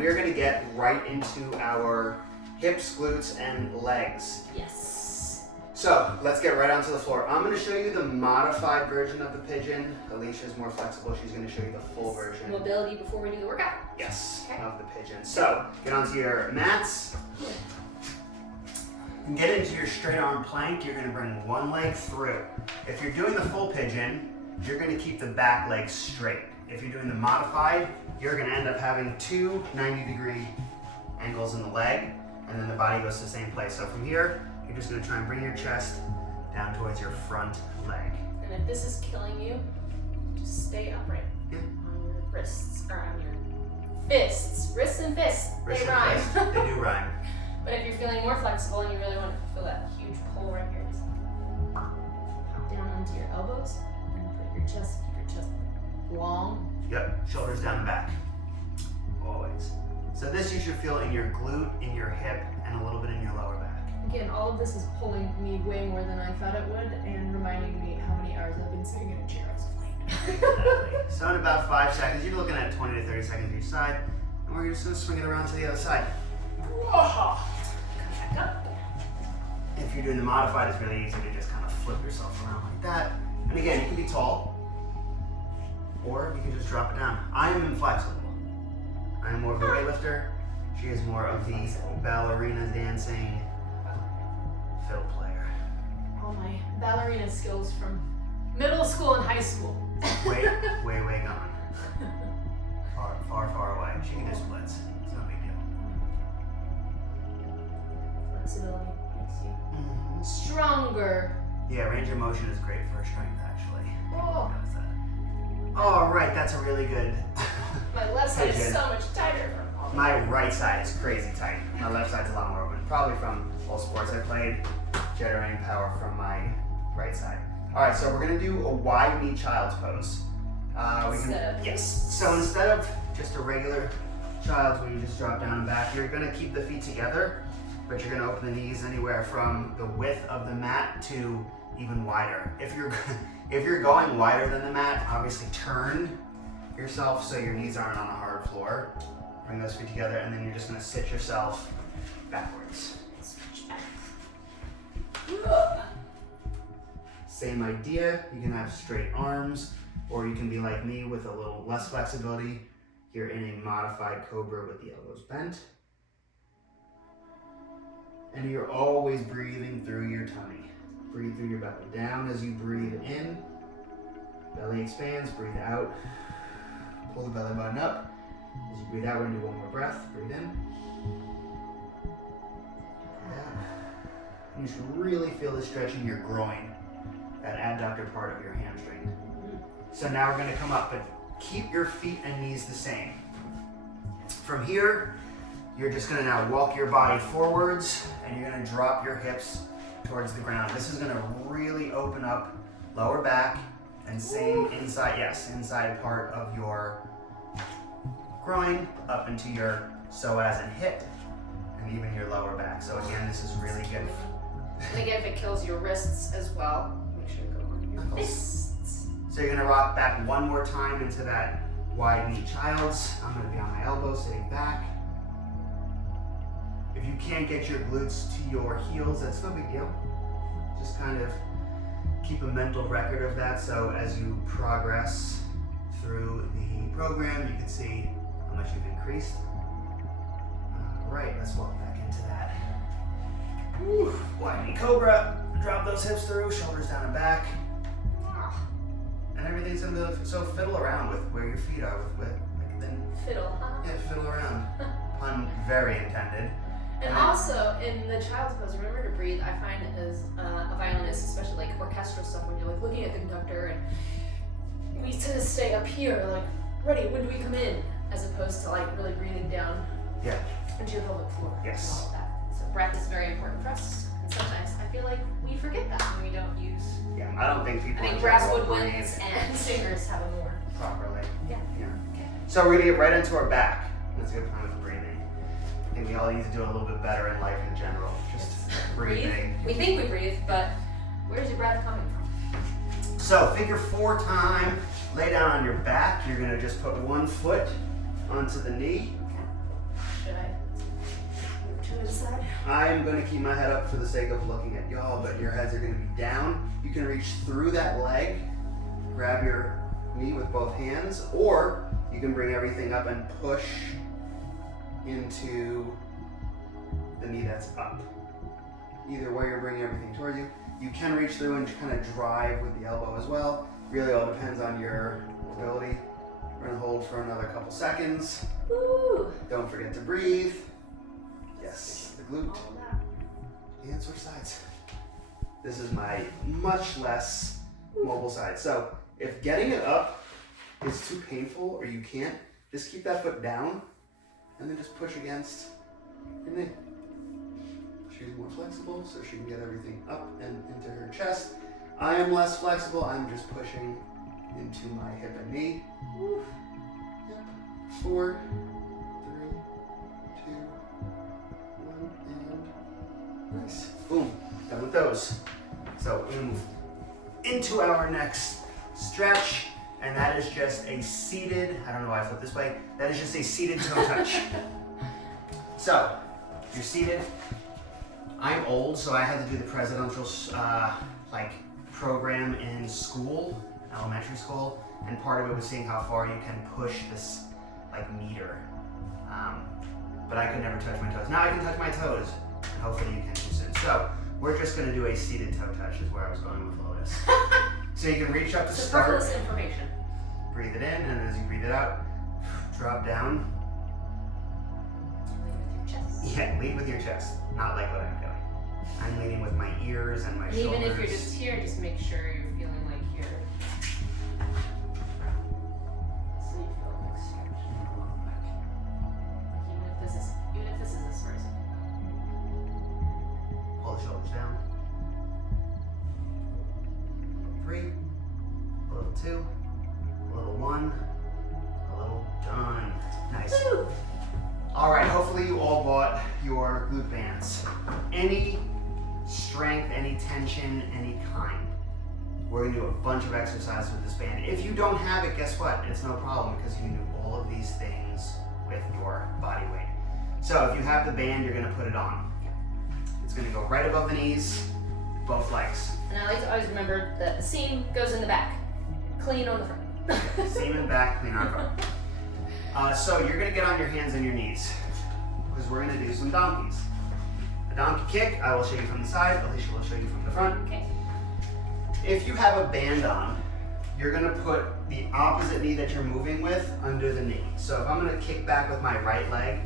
we're gonna get right into our hips, glutes, and legs. Yes. So let's get right onto the floor. I'm gonna show you the modified version of the pigeon. Alicia's more flexible. She's gonna show you the full version. Mobility before we do the workout. Yes, Okay. of the pigeon. So get onto your mats. And get into your straight arm plank. You're gonna bring one leg through. If you're doing the full pigeon, you're gonna keep the back leg straight. If you're doing the modified, you're gonna end up having two 90-degree angles in the leg, and then the body goes to the same place. So from here, you're just gonna try and bring your chest down towards your front leg. And if this is killing you, just stay upright. Yeah. On your wrists, or on your fists. Wrists and fists, Wrist they and rhyme. fist, they do rhyme. But if you're feeling more flexible and you really want to feel that huge pull right here, just pop down onto your elbows and put your chest, keep your chest long. Yep, shoulders down and back. Always. So this you should feel in your glute, in your hip, and a little bit in your lower back. Again, all of this is pulling me way more than I thought it would and reminding me how many hours I've been sitting in a chair as of late. Exactly. So in about 5 seconds, you're looking at 20 to 30 seconds each side, and we're just gonna swing it around to the other side. Come back up. If you're doing the modified, it's really easy to just kind of flip yourself around like that. And again, you can be tall, or you can just drop it down. I am inflexible. I am more of a weightlifter. She is more of the ballerina dancing fiddle player. All my ballerina skills from middle school and high school. Way gone. Far away. She can do splits. It's no big deal. Flexibility makes you stronger. Yeah, range of motion is great for strength, actually. Oh. Notice that. All right, that's a really good. My left side is pigeon. so much tighter. My right side is crazy tight. My left side's a lot more open. Probably from all sports I played, generating power from my right side. All right, so we're gonna do a wide knee child's pose. Yes. So instead of just a regular child's where you just drop down and back, you're gonna keep the feet together, but you're gonna open the knees anywhere from the width of the mat to even wider. If you're going wider than the mat, obviously turn yourself so your knees aren't on a hard floor. Bring those feet together, and then you're just gonna sit yourself backwards. Switch back. Same idea, you can have straight arms, or you can be like me with a little less flexibility. You're in a modified cobra with the elbows bent. And you're always breathing through your tummy. Breathe through your belly. Down as you breathe in. Belly expands, breathe out. Pull the belly button up. As you breathe out, we're gonna do one more breath. Breathe in. Breathe out. And you should really feel the stretch in your groin, that adductor part of your hamstring. So now we're gonna come up, but keep your feet and knees the same. From here, you're just gonna now walk your body forwards, and you're gonna drop your hips towards the ground. This is gonna really open up lower back, and same inside part of your groin up into your psoas and hip, and even your lower back. So again, this is really good. And again, if it kills your wrists as well, make sure to go on your fists. So you're gonna rock back one more time into that wide knee child's. I'm gonna be on my elbows, sitting back. If you can't get your glutes to your heels, that's no big deal. Just kind of keep a mental record of that, so as you progress through the program, you can see how much you've increased. All right, let's walk back into that. Woo. Wide knee cobra. Drop those hips through, shoulders down and back. And everything's gonna be so fiddle around with where your feet are with like then Fiddle, huh? yeah, fiddle around. Pun very intended. And also, in the child's pose, remember to breathe. I find as a violinist, especially like orchestral stuff, when you're like looking at the conductor and we tend to stay up here, like, ready, when do we come in? As opposed to like really breathing down into your pelvic floor. Yes. And all of that. So breath is very important for us. And sometimes I feel like we forget that when we don't use. Yeah, I don't think people. I think brass woodwinds and singers have it more. Properly. Yeah. Okay. So we're gonna get right into our back. That's a good time of breathing. I think we all need to do a little bit better in life in general. Just breathing. We think we breathe, but where's your breath coming from? So figure 4 time, lay down on your back. You're gonna just put one foot onto the knee. Should I move to the side? I'm going to keep my head up for the sake of looking at y'all, but your heads are going to be down. You can reach through that leg, grab your knee with both hands, or you can bring everything up and push into the knee that's up. Either way, you're bringing everything towards you. You can reach through and kind of drive with the elbow as well. Really all depends on your ability. We're gonna hold for another couple seconds. Woo! Don't forget to breathe. Yes, the glute. All that. And switch sides. This is my much less mobile side. So if getting it up is too painful or you can't, just keep that foot down and then just push against your knee. She's more flexible so she can get everything up and into her chest. I am less flexible, I'm just pushing into my hip and knee. Yep. 4, 3, 2, 1, and nice. Boom, done with those. So we're gonna move into our next stretch, and that is just a seated, I don't know why I flipped this way, that is just a seated toe touch. So, you're seated. I'm old, so I had to do the presidential program in school, elementary school, and part of it was seeing how far you can push this meter. But I could never touch my toes. Now I can touch my toes, and hopefully you can too soon. So we're just gonna do a seated toe touch is where I was going with Lotus. So you can reach up to start. Superfluous information. Breathe it in, and as you breathe it out, drop down. Lead with your chest. Yeah, lead with your chest, not like what I'm doing. I'm leading with my ears and my And shoulders. even if you're just here, just make sure you're feeling like you're. So you feel like stretching a little back. Even if this is as far as you can Pull the shoulders down. 3, a little 2, a little 1, a little done. Nice. go. Woo! All right, hopefully you all bought your glute bands. Any strength, any tension, any kind. We're gonna do a bunch of exercises with this band. If you don't have it, guess what? It's no problem because you can do all of these things with your body weight. So if you have the band, you're gonna put it on. It's gonna go right above the knees, both legs. And I like to always remember that the seam goes in the back, clean on the front. Seam in back, clean on front. So you're gonna get on your hands and your knees because we're gonna do some donkeys. A donkey kick, I will show you from the side, Alicia will show you from the front. Okay. If you have a band on, you're gonna put the opposite knee that you're moving with under the knee. So if I'm gonna kick back with my right leg,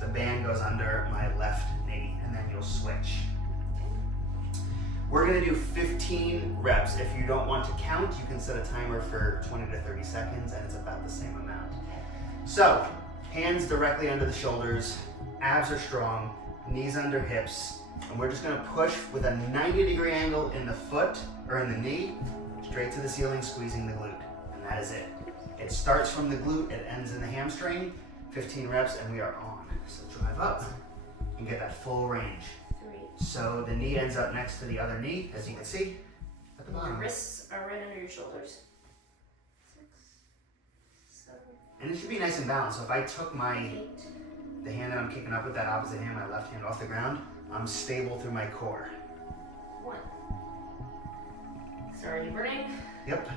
the band goes under my left knee, and then you'll switch. We're gonna do 15 reps. If you don't want to count, you can set a timer for 20 to 30 seconds, and it's about the same amount. So, hands directly under the shoulders, abs are strong, knees under hips, and we're just gonna push with a 90-degree angle in the foot, or in the knee, straight to the ceiling, squeezing the glute, and that is it. It starts from the glute, it ends in the hamstring, 15 reps, and we are on. So drive up and get that full range. 3. So the knee ends up next to the other knee, as you can see, at the Your bottom. wrists are right under your shoulders. 6, 7, And it should be nice and balanced. So if I took 8. the hand that I'm kicking up with, that opposite hand, my left hand off the ground, I'm stable through my core. 1. Sorry, burning. Yep.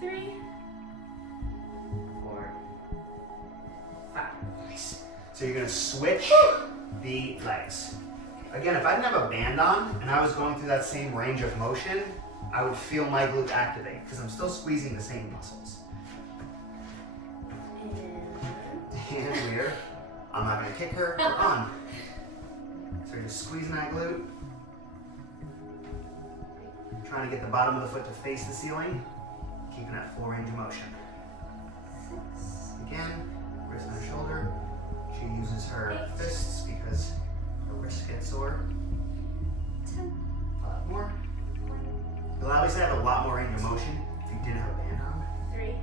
3, 4, 5. Nice. So you're gonna switch the legs. Again, if I didn't have a band on and I was going through that same range of motion, I would feel my glute activate because I'm still squeezing the same muscles. And we're, I'm not gonna kick her, we're on. So you're just squeezing that glute. Trying to get the bottom of the foot to face the ceiling, keeping that full range of motion. 6. Again, wrist on her shoulder. She uses her fists because her wrists get sore. 10. A lot more. You'll obviously have a lot more range of motion if you didn't have a band on. 3,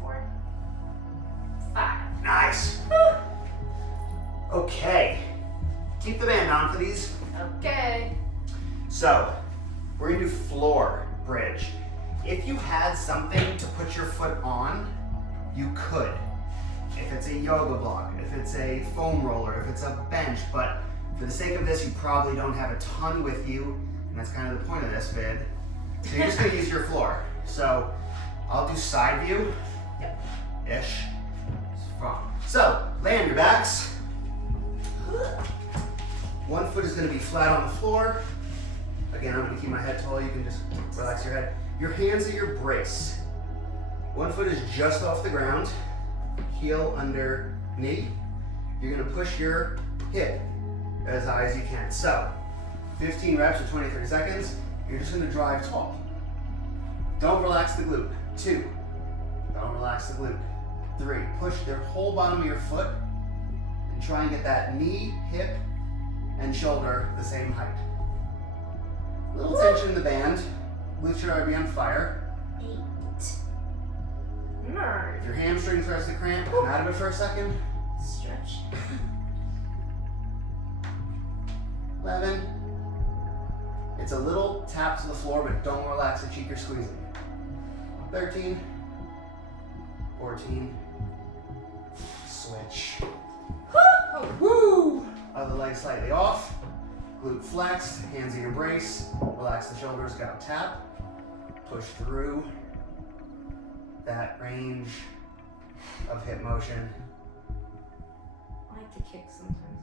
4, 5. Nice. Okay. Keep the band on for these. Okay. So, we're gonna do floor bridge. If you had something to put your foot on, you could. if it's a yoga block, if it's a foam roller, if it's a bench, but for the sake of this, you probably don't have a ton with you, and that's kind of the point of this vid. So you're just gonna use your floor. So I'll do side view, ish, so land your backs. One foot is gonna be flat on the floor. Again, I'm gonna keep my head tall, you can just relax your head. Your hands are your brace. One foot is just off the ground, heel under knee. You're gonna push your hip as high as you can. So, 15 reps or 20, 30 seconds, you're just gonna drive tall. Don't relax the glute. 2, don't relax the glute. 3, push the whole bottom of your foot and try and get that knee, hip, and shoulder the same height. Little tension in the band. Glutes should already be on fire. 8. If your hamstring starts to cramp, come out of it for a second. Stretch. 11. It's a little tap to the floor, but don't relax the cheek you're squeezing. 13. 14. Switch. Woo! Other leg slightly off. Glute flexed, hands in your brace. Relax the shoulders, go tap. Push through that range of hip motion. I like to kick sometimes.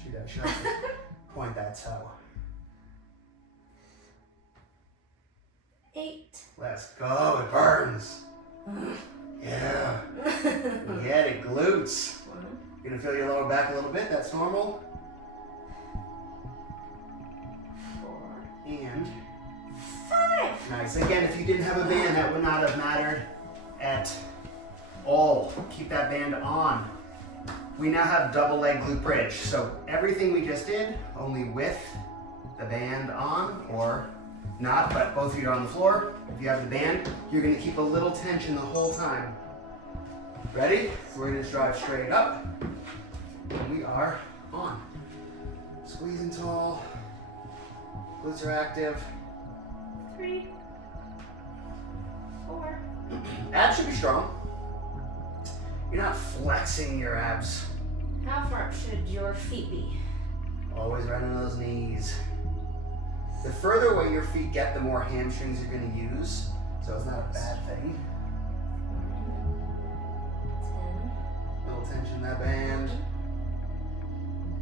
She does. She likes to point that toe. 8. Let's go. It burns. Yeah. Get it. Glutes. You're gonna feel your lower back a little bit. That's normal. 4. And 5. nice. Again, if you didn't have a band, that would not have mattered at all. Keep that band on. We now have double leg glute bridge. So everything we just did, only with the band on, or not, but both feet are on the floor. If you have the band, you're gonna keep a little tension the whole time. Ready? We're gonna just drive straight up. And we are on. Squeezing tall. Glutes are active. 3. 4. Abs should be strong. You're not flexing your abs. How far should your feet be? Always right on those knees. The further away your feet get, the more hamstrings you're going to use. So it's not a bad thing. 10. Little tension in that band.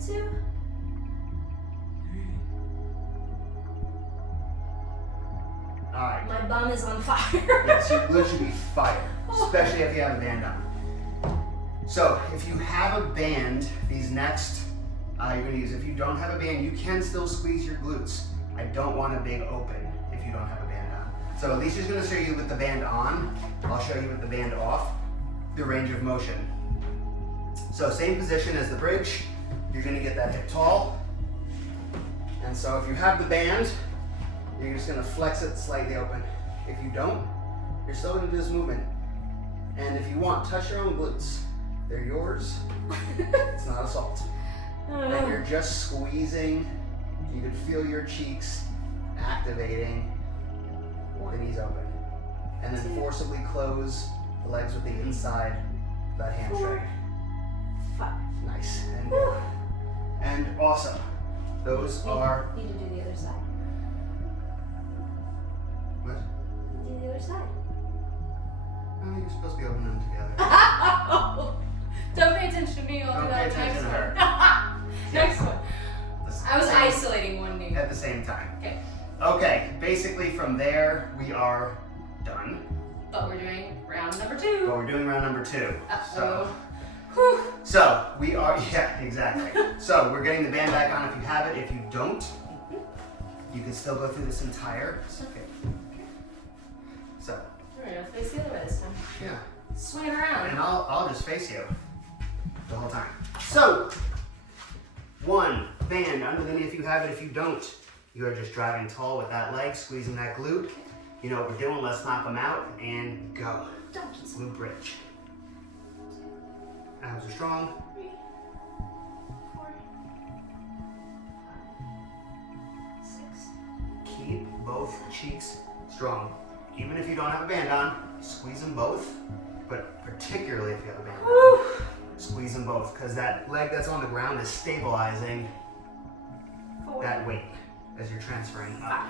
2. All right. My bum is on fire. Yes, your glutes should be fire, especially if you have a band on. So if you have a band, these next you're going to use. If you don't have a band, you can still squeeze your glutes. I don't want a big open if you don't have a band on. So Alicia's going to show you with the band on. I'll show you with the band off, the range of motion. So same position as the bridge. You're going to get that hip tall. And so if you have the band, you're just going to flex it slightly open. If you don't, you're still going to do this movement. And if you want, touch your own glutes. They're yours. It's not assault. And you're just squeezing. You can feel your cheeks activating. The knees open. And then forcibly close the legs with the inside of that hamstring. 5. Nice. And awesome. Those are... Need to do the other side. What? Do the other side. Oh, you're supposed to be opening them together. Don't pay attention to me. I'll Don't do pay that attention next to her. one. Next one. I was isolating one knee. At the same time. Okay. Okay, basically from there, we are done. But we're doing round number 2. But we're doing round number 2. Uh-oh. So we are, yeah, exactly. So we're getting the band back on if you have it. If you don't, you can still go through this entire circuit. So. We're gonna face the other way this time. Yeah. Swing it around. And I'll just face you the whole time. So, 1, band under the knee if you have it. If you don't, you are just driving tall with that leg, squeezing that glute. You know what we're doing, let's knock them out and go. Donkeys. Glute bridge. Abs are strong. 3, 4, 5, 6. Keep both cheeks strong. Even if you don't have a band on, squeeze them both, but particularly if you have a band. Woo. Squeeze them both, because that leg that's on the ground is stabilizing 4, that weight as you're transferring up.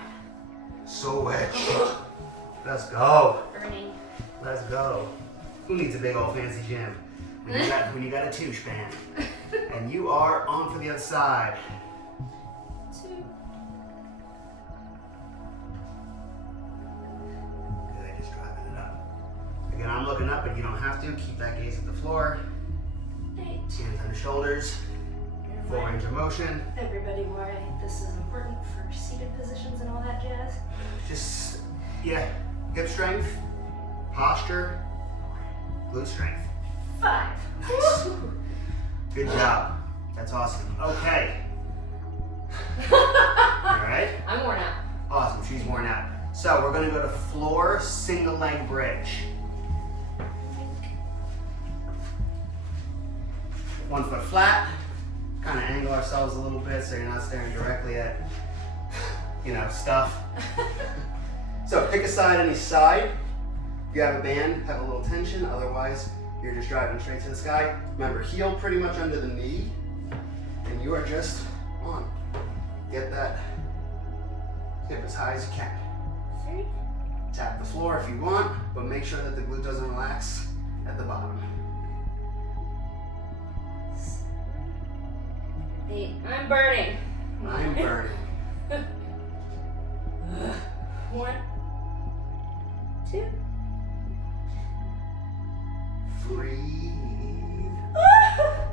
5. Switch. Let's go. Burning. Let's go. Who needs a big old fancy gym when you got a touche band? And you are on for the other side. 2. Good, just driving it up. Again, I'm looking up, but you don't have to. Keep that gaze at the floor. 8. Hands on the shoulders. Full range of motion. Everybody, why this is important for seated positions and all that jazz. Just, yeah, hip strength, posture, glute strength. 5. Nice. Good job. That's awesome. Okay. All right. I'm worn out. Awesome. She's worn out. So we're going to go to floor single leg bridge. 1 foot flat. Kind of angle ourselves a little bit so you're not staring directly at, stuff. So pick a side on each side. If you have a band, have a little tension. Otherwise, you're just driving straight to the sky. Remember, heel pretty much under the knee. And you are just on. Get that hip as high as you can. 3. Tap the floor if you want, but make sure that the glute doesn't relax at the bottom. 8. I'm burning. I'm burning. 1, 2. Breathe.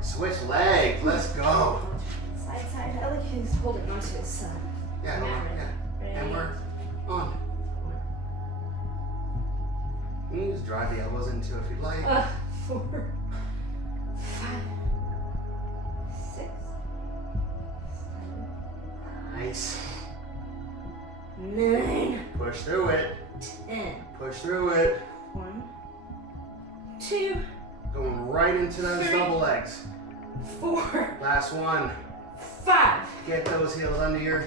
Switch legs. Let's go. Side. I like he's holding onto his son. Yeah, hold on. Yeah. And we're on. You can just drive the elbows into it if you'd like. 4, 5, 6, 7, Nice. 9, Push through it. 10. Push through it. 1, 2, Going right into those 3. double legs. 4, Last one. 5. Get those heels under your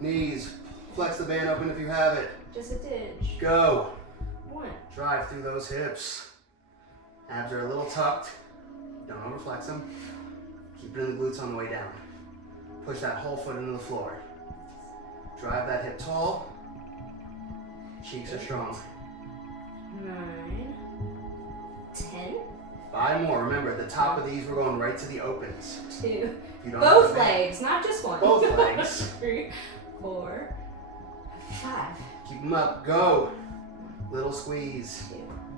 knees. Flex the band open if you have it. Just a ditch. Go. 1, Drive through those hips. Abs are a little tucked. Don't overflex them. Keep it in the glutes on the way down. Push that whole foot into the floor. Drive that hip tall. Cheeks are strong. 9, 10, 5 more. Remember, at the top of these, we're going right to the opens. 2. You don't have Both to bend. legs, not just one. Both legs. 3, 4, 5. Keep them up. Go. Little squeeze. 2.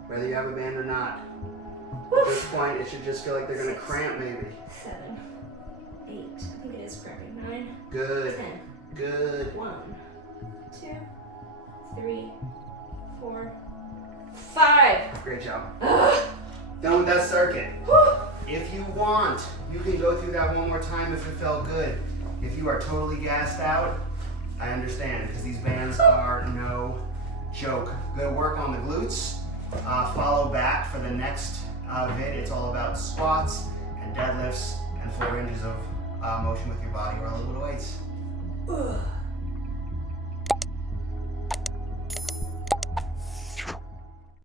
Whether you have a band or not. At Woof. this point, it should just feel like they're going to 6, cramp maybe. 7, 8. I think it is cramping. 9, Good. 10. Good. 1, 2, 3, 4, 5. Great job. Ugh. Done with that circuit. Whew. If you want, you can go through that one more time if it felt good. If you are totally gassed out, I understand, because these bands are no joke. Good work on the glutes. Follow back for the next vid. It's all about squats and deadlifts and full ranges of motion with your body or a little bit of weights. Ugh.